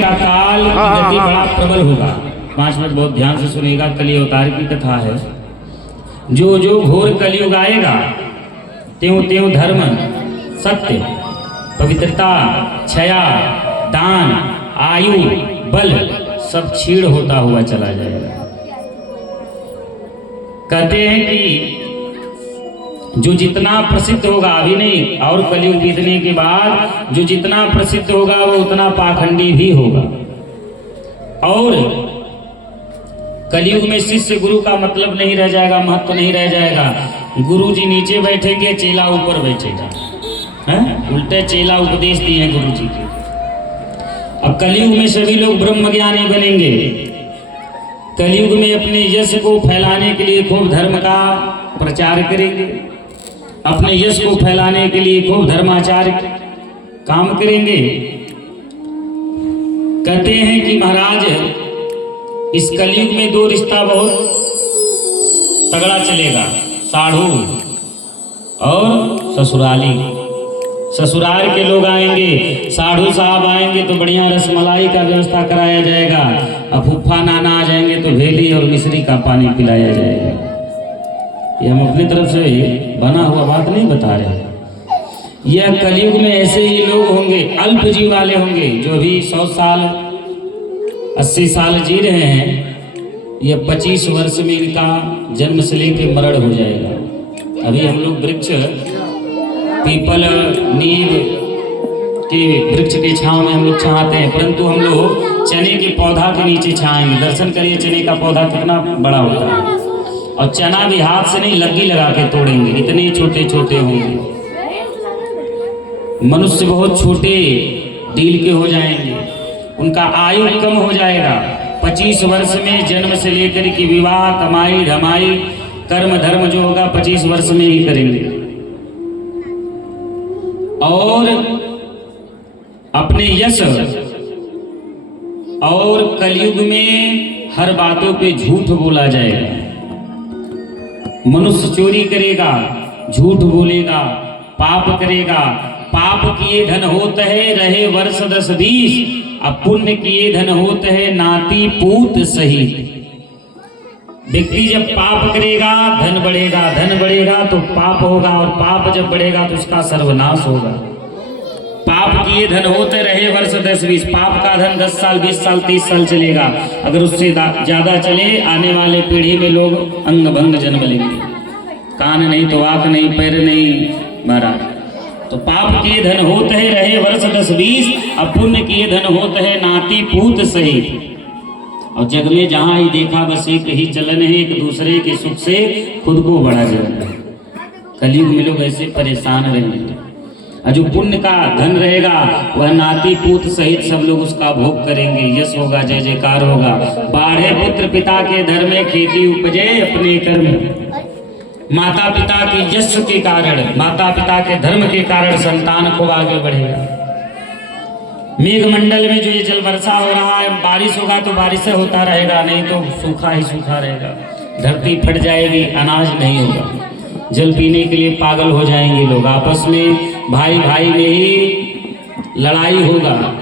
का काल की गति बड़ा प्रबल होगा। 5 मिनट बहुत ध्यान से सुनिएगा। कली अवतार की कथा है। जो जो घोर कलयुग आएगा त्यों त्यों धर्म, सत्य, पवित्रता, क्षया, दान, आयु, बल सब क्षीण होता हुआ चला जाएगा। कहते हैं कि जो जितना प्रसिद्ध होगा, अभी नहीं, और कलयुग बीतने के बाद जो जितना प्रसिद्ध होगा वो उतना पाखंडी भी होगा। और कलयुग में शिष्य गुरु का मतलब नहीं रह जाएगा, महत्व नहीं रह जाएगा। गुरु जी नीचे बैठेंगे, चेला ऊपर बैठेगा। उल्टे चेला उपदेश दिए हैं गुरु जी के। अब कलयुग में सभी लोग ब्रह्मज्ञानी बनेंगे। कलयुग में अपने यश को फैलाने के लिए खूब धर्म का प्रचार करेंगे, अपने यश को फैलाने के लिए खूब धर्माचार काम करेंगे। कहते हैं कि महाराज इस कलयुग में 2 रिश्ता बहुत तगड़ा चलेगा, साधु और ससुराली। ससुराल के लोग आएंगे, साधु साहब आएंगे तो बढ़िया रसमलाई का व्यवस्था कराया जाएगा। अब फूफा नाना आ जाएंगे तो भेली और मिश्री का पानी पिलाया जाएगा। ये हम अपनी तरफ से बना हुआ बात नहीं बता रहे। यह कलयुग में ऐसे ही लोग होंगे, अल्प जीव वाले होंगे, जो अभी 100 साल 80 साल जी रहे हैं। यह 25 वर्ष में इनका जन्म से लेकर मरण हो जाएगा। अभी हम लोग वृक्ष, पीपल, नीम के वृक्ष के छांव में हम लोग छाते हैं, परंतु हम लोग चने के पौधा के नीचे छाएंगे। दर्शन करिए चने का पौधा कितना बड़ा होता है। और चना भी हाथ से नहीं, लग्गी लगा के तोड़ेंगे, इतने छोटे छोटे होंगे। मनुष्य बहुत छोटे दिल के हो जाएंगे, उनका आयु कम हो जाएगा। 25 वर्ष में जन्म से लेकर के विवाह, कमाई धमाई, कर्म धर्म जो होगा 25 वर्ष में ही करेंगे। और अपने यश, और कलयुग में हर बातों पे झूठ बोला जाएगा। मनुष्य चोरी करेगा, झूठ बोलेगा, पाप करेगा। पाप किए धन होत है रहे वर्ष 10-20, अब पुण्य किए धन होत है नाती पूत सहित। व्यक्ति जब पाप करेगा धन बढ़ेगा, धन बढ़ेगा तो पाप होगा, और पाप जब बढ़ेगा तो उसका सर्वनाश होगा। पाप किए धन होते रहे वर्ष 10-20, पाप का धन 10 साल 20 साल 30 साल चलेगा। अगर उससे ज्यादा चले, आने वाले पीढ़ी में लोग अंग भंग जन्म लेंगे। कान नहीं तो आंख नहीं, पैर नहीं महाराज। तो पाप किए धन होते है रहे वर्ष 10-20, अब पुण्य किए धन होते है नाती पूत सहित। और जग में जहां ही देखा बस एक ही चलन है, एक दूसरे के सुख से खुद को बड़ा जलन है। कलयुग में लोग ऐसे परेशान रहेंगे। और जो पुण्य का धन रहेगा वह नाती पूत सहित सब लोग उसका भोग करेंगे। यश होगा, जय जयकार होगा। बाढ़े पुत्र पिता के धर्म में, खेती उपजे अपने कर्म। माता पिता के यश के कारण, माता पिता के धर्म के कारण संतान को आगे बढ़ेगा। मेघमंडल में जो ये जल वर्षा हो रहा है, बारिश होगा तो बारिश से होता रहेगा, नहीं तो सूखा ही सूखा रहेगा। धरती फट जाएगी, अनाज नहीं होगा। जल पीने के लिए पागल हो जाएंगे लोग। आपस में भाई भाई में ही लड़ाई होगा।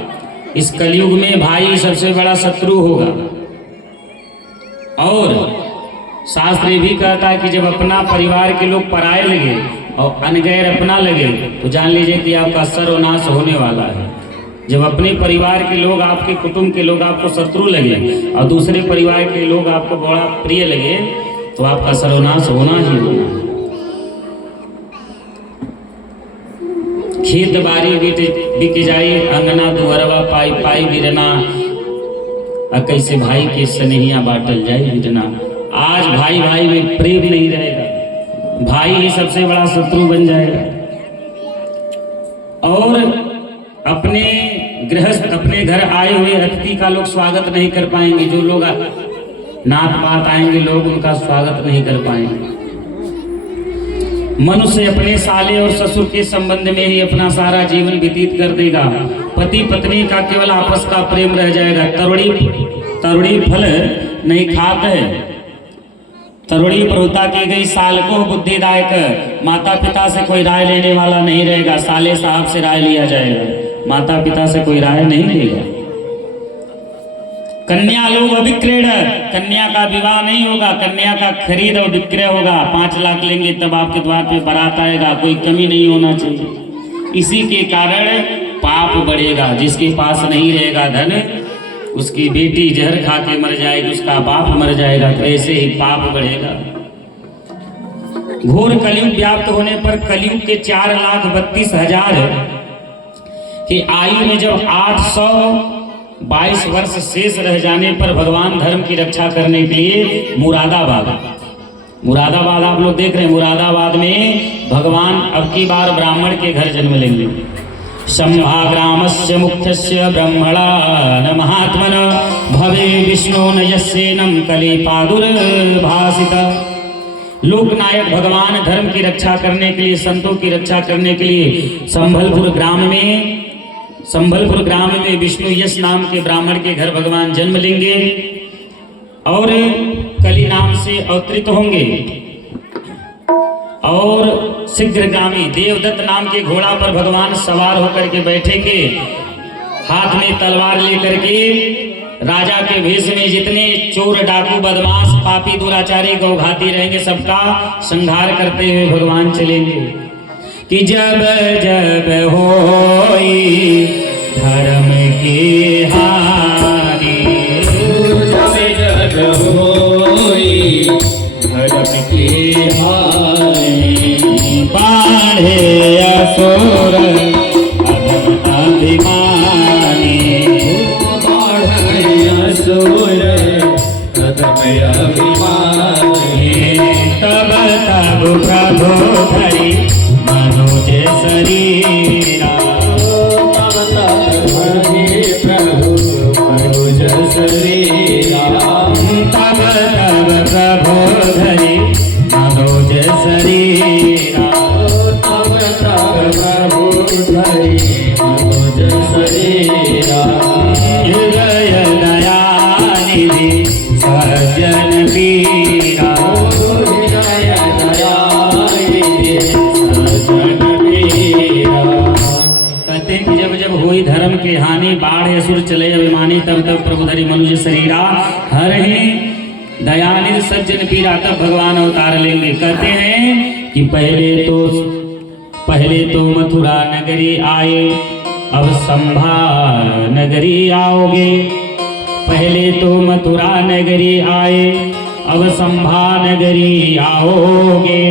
इस कलयुग में भाई सबसे बड़ा शत्रु होगा। और शास्त्र भी कहता है कि जब अपना परिवार के लोग पराए लगे और अनगैर अपना लगे तो जान लीजिए कि आपका सर्वनाश होने वाला है। जब अपने परिवार के लोग, आपके कुटुंब के लोग आपको शत्रु लगे और दूसरे परिवार के लोग आपको बड़ा प्रिय लगे तो आपका सर्वनाश होना ही होना। खेत बारी बिक जाई, अंगना दुहरवा पाई पाई बिरना, कैसे भाई के स्नेहिया बाटल जाए बिरना। आज भाई भाई में प्रेम नहीं रहेगा, भाई ही सबसे बड़ा शत्रु बन जाएगा। और अपने गृहस्थ, अपने घर आए हुए अतिथि का लोग स्वागत नहीं कर पाएंगे। जो लोग नात पात आएंगे लोग उनका स्वागत नहीं कर पाएंगे। मनुष्य अपने साले और ससुर के संबंध में ही अपना सारा जीवन व्यतीत कर देगा। पति पत्नी का केवल आपस का प्रेम रह जाएगा। तरुणी फल नहीं खात है, तरुणी प्रभुता की गई साल को बुद्धिदायक। माता पिता से कोई राय लेने वाला नहीं रहेगा, साले साहब से राय लिया जाएगा, माता पिता से कोई राय नहीं लेगा। कन्या लोग अभिक्रीड, कन्या का विवाह नहीं होगा, कन्या का खरीद और विक्रय होगा। 5 लाख लेंगे तब आपके द्वार पे बारात आएगा, कोई कमी नहीं होना चाहिए। इसी के कारण पाप बढ़ेगा। जिसके पास नहीं रहेगा धन, उसकी बेटी जहर खा के मर जाएगी, उसका बाप मर जाएगा, तो ऐसे ही पाप बढ़ेगा। घोर कलयुग व्याप्त होने पर कलयुग के 4,32,000 की आयु में जब 822 वर्ष शेष रह जाने पर भगवान धर्म की रक्षा करने के लिए मुरादाबाद आप लोग देख रहे हैं, मुरादाबाद में भगवान अब की बार ब्राह्मण के घर जन्म लेंगे। संभाग्रामस्य मुख्यस्य ब्रह्मणा न महात्मन भवे विष्णु न यस्येनं कलिपादुर्भासित। लोकनायक भगवान धर्म की रक्षा करने के लिए, संतों की रक्षा करने के लिए संभलपुर ग्राम में विष्णु यश नाम के ब्राह्मण के घर भगवान जन्म लेंगे और कली नाम से अवतरित होंगे और शीघ्रगामी देवदत्त नाम के घोड़ा पर भगवान सवार होकर के बैठेंगे, हाथ में तलवार लेकर के राजा के भेष में जितने चोर डाकू बदमाश पापी दुराचारी गौघाती रहेंगे सबका संहार करते हुए भगवान चलेंगे। कि जब जब होई धर्म की हानि, जब जब होई धर्म की हानि, बाढ़े असुर अभिमानी, बाढ़े असुर अभिमानी, तब तब प्रभु धरि मनुज शरीरा, तब तब प्रभु मनुज शरीरा, तब तब प्रभु धरि मनुज शरीरा, तब तब प्रभु धरि मनुज शरीरा। हृदय दयानिधि सज्जन पीरा, हृदय दयानिधि सज्जन पीरा। कहते हैं कि जब जब हुई धर्म की हानि, बाढ़ असुर चले अभिमानी, तब तब प्रभु धरि मनुज शरीरा, हर ही दयानिधि सज्जन पीरा, तब भगवान अवतार लेंगे। कहते हैं कि पहले तो मथुरा नगरी आए, अब संभा नगरी आओगे। पहले तो मथुरा नगरी आए, अब संभा नगरी आओगे।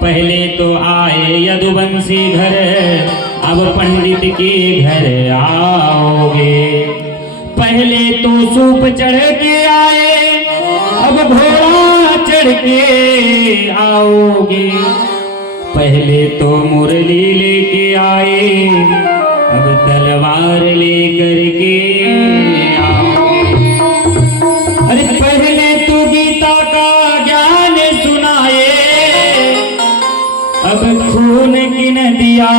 पहले तो आए यदुवंशी घर, अब पंडित के घर आओगे। पहले तो सूप चढ़ के आए, अब घोड़ा चढ़ के आओगे। पहले तो मुरली लेके आए, अब तलवार लेकर के आओगे। अरे पहले तो गीता का ज्ञान सुनाए, अब खून की नदियाँ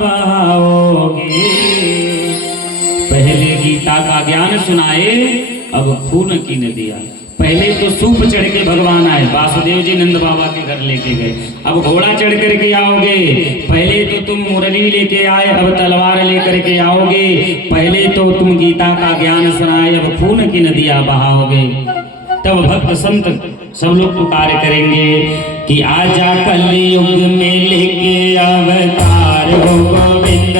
बहाओगे। पहले गीता का ज्ञान सुनाए, अब खून की नदियाँ। पहले तो सूप चढ़ के भगवान आए, वासुदेव जी नंद बाबा के घर लेके गए, अब घोड़ा चढ़ करके आओगे। पहले तो तुम मुरली लेके आए, अब तलवार लेकर के आओगे। पहले तो तुम गीता का ज्ञान सुनाए, अब खून की नदियाँ बहाओगे। तब भक्त संत सब लोग पुकार करेंगे कि आजा कलयुग में लेके अवतार हो गोविंद,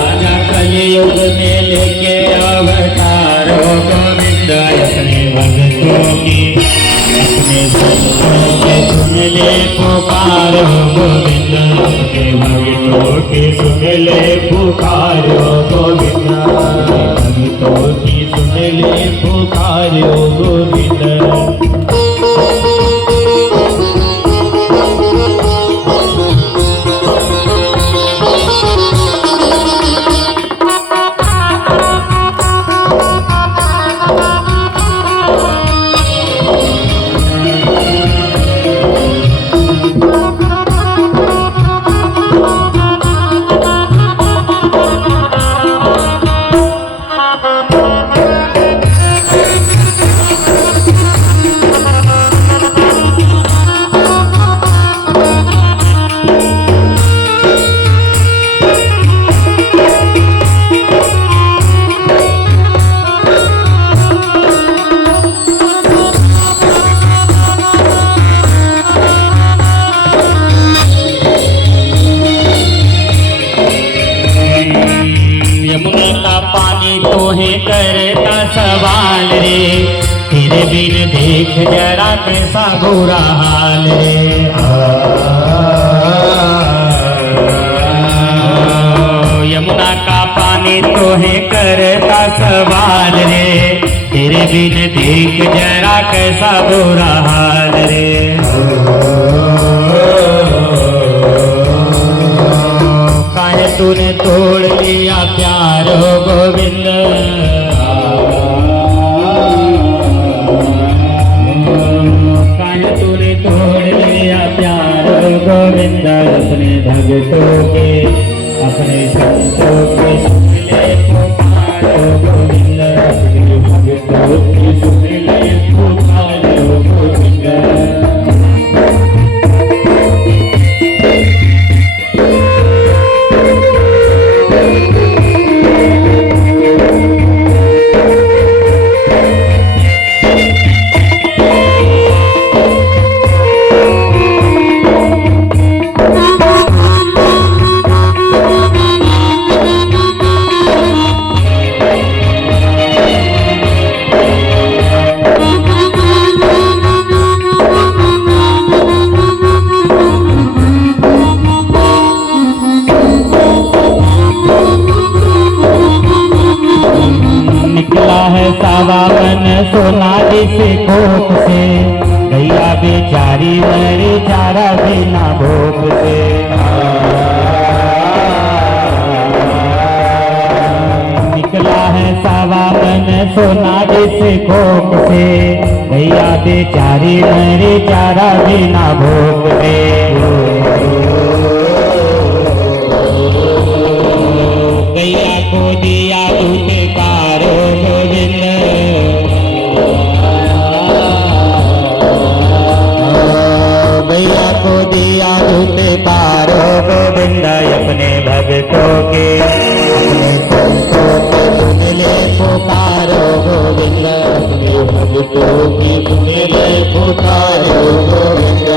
आजा कलयुग में लेके अवतार हो गोविंद। अपने भक्तों की अपने संतों के सुन ले पुकार हो गोविंद, अपने भक्तों की सुन ले पुकार हो गोविंद, भक्तों की सुन ले पुकार हो गोविंद। पानी तोहे करता सवाल रे, तेरे बिन देख जरा कैसा बुरा हाल रे। यमुना का पानी तोहे करता सवाल रे, तेरे बिन देख जरा कैसा बुरा हाल रे। काहे तूने तोड़ लिया प्यार गोविंद, काहे तूने तोड़ लिया प्यार गोविंद। अपने भक्तों के अपने संतों के सुन ले पुकार गोविंद, अपने भक्तों की सुन ले पुकार गोविंद। सावन सोनाली से कोख से, गैया बेचारी मरे चारा बिना भूख से। निकला है सावन सोनाली से कोख से, गैया बेचारी मरे चारा बिना भूख से। गैया को दिया दूध पारो गोविंद, गैया को दिया दूध पारो गोविंद। अपने भक्तों के अपने संतों के सुन ले पुकारो गोविंद, अपने भक्तों की सुन ले पुकारो गोविंद।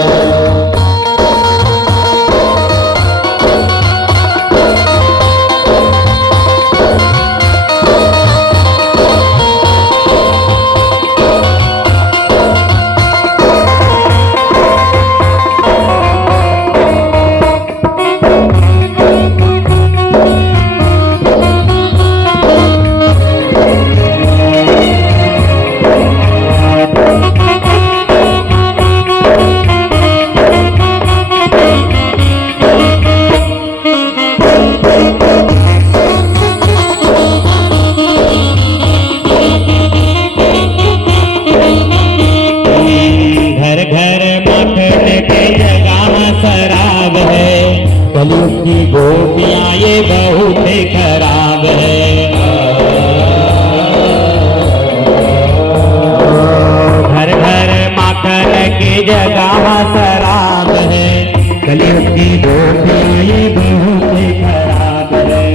कलयुग की गोपियाँ ये बहुत खराब है, घर घर माखन की जगह शराब है। कलयुग की गोपियाँ ये बहुत खराब है।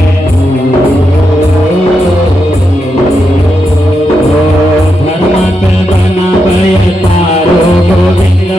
धर्मक बना तारो गोविंद,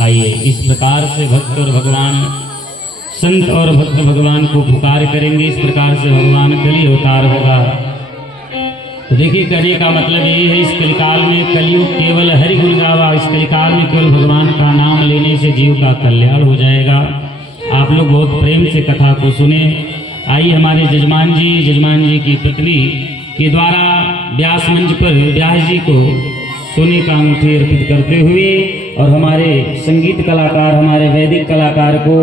आइए इस प्रकार से भक्त और भगवान, संत और भक्त भगवान को पुकार करेंगे। इस प्रकार से भगवान कली अवतार होगा। तो देखिए कहने का मतलब ये है, इस कलिकाल में कलयुग केवल हरि गुण गावा, इस कलिकाल में केवल भगवान का नाम लेने से जीव का कल्याण हो जाएगा। आप लोग बहुत प्रेम से कथा को सुने। आइए हमारे जजमान जी की पत्नी के द्वारा व्यास मंच पर व्यास जी को सोने का अंगूठी अर्पित करते हुए और हमारे संगीत कलाकार, हमारे वैदिक कलाकार को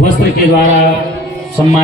वस्त्र के द्वारा सम्मान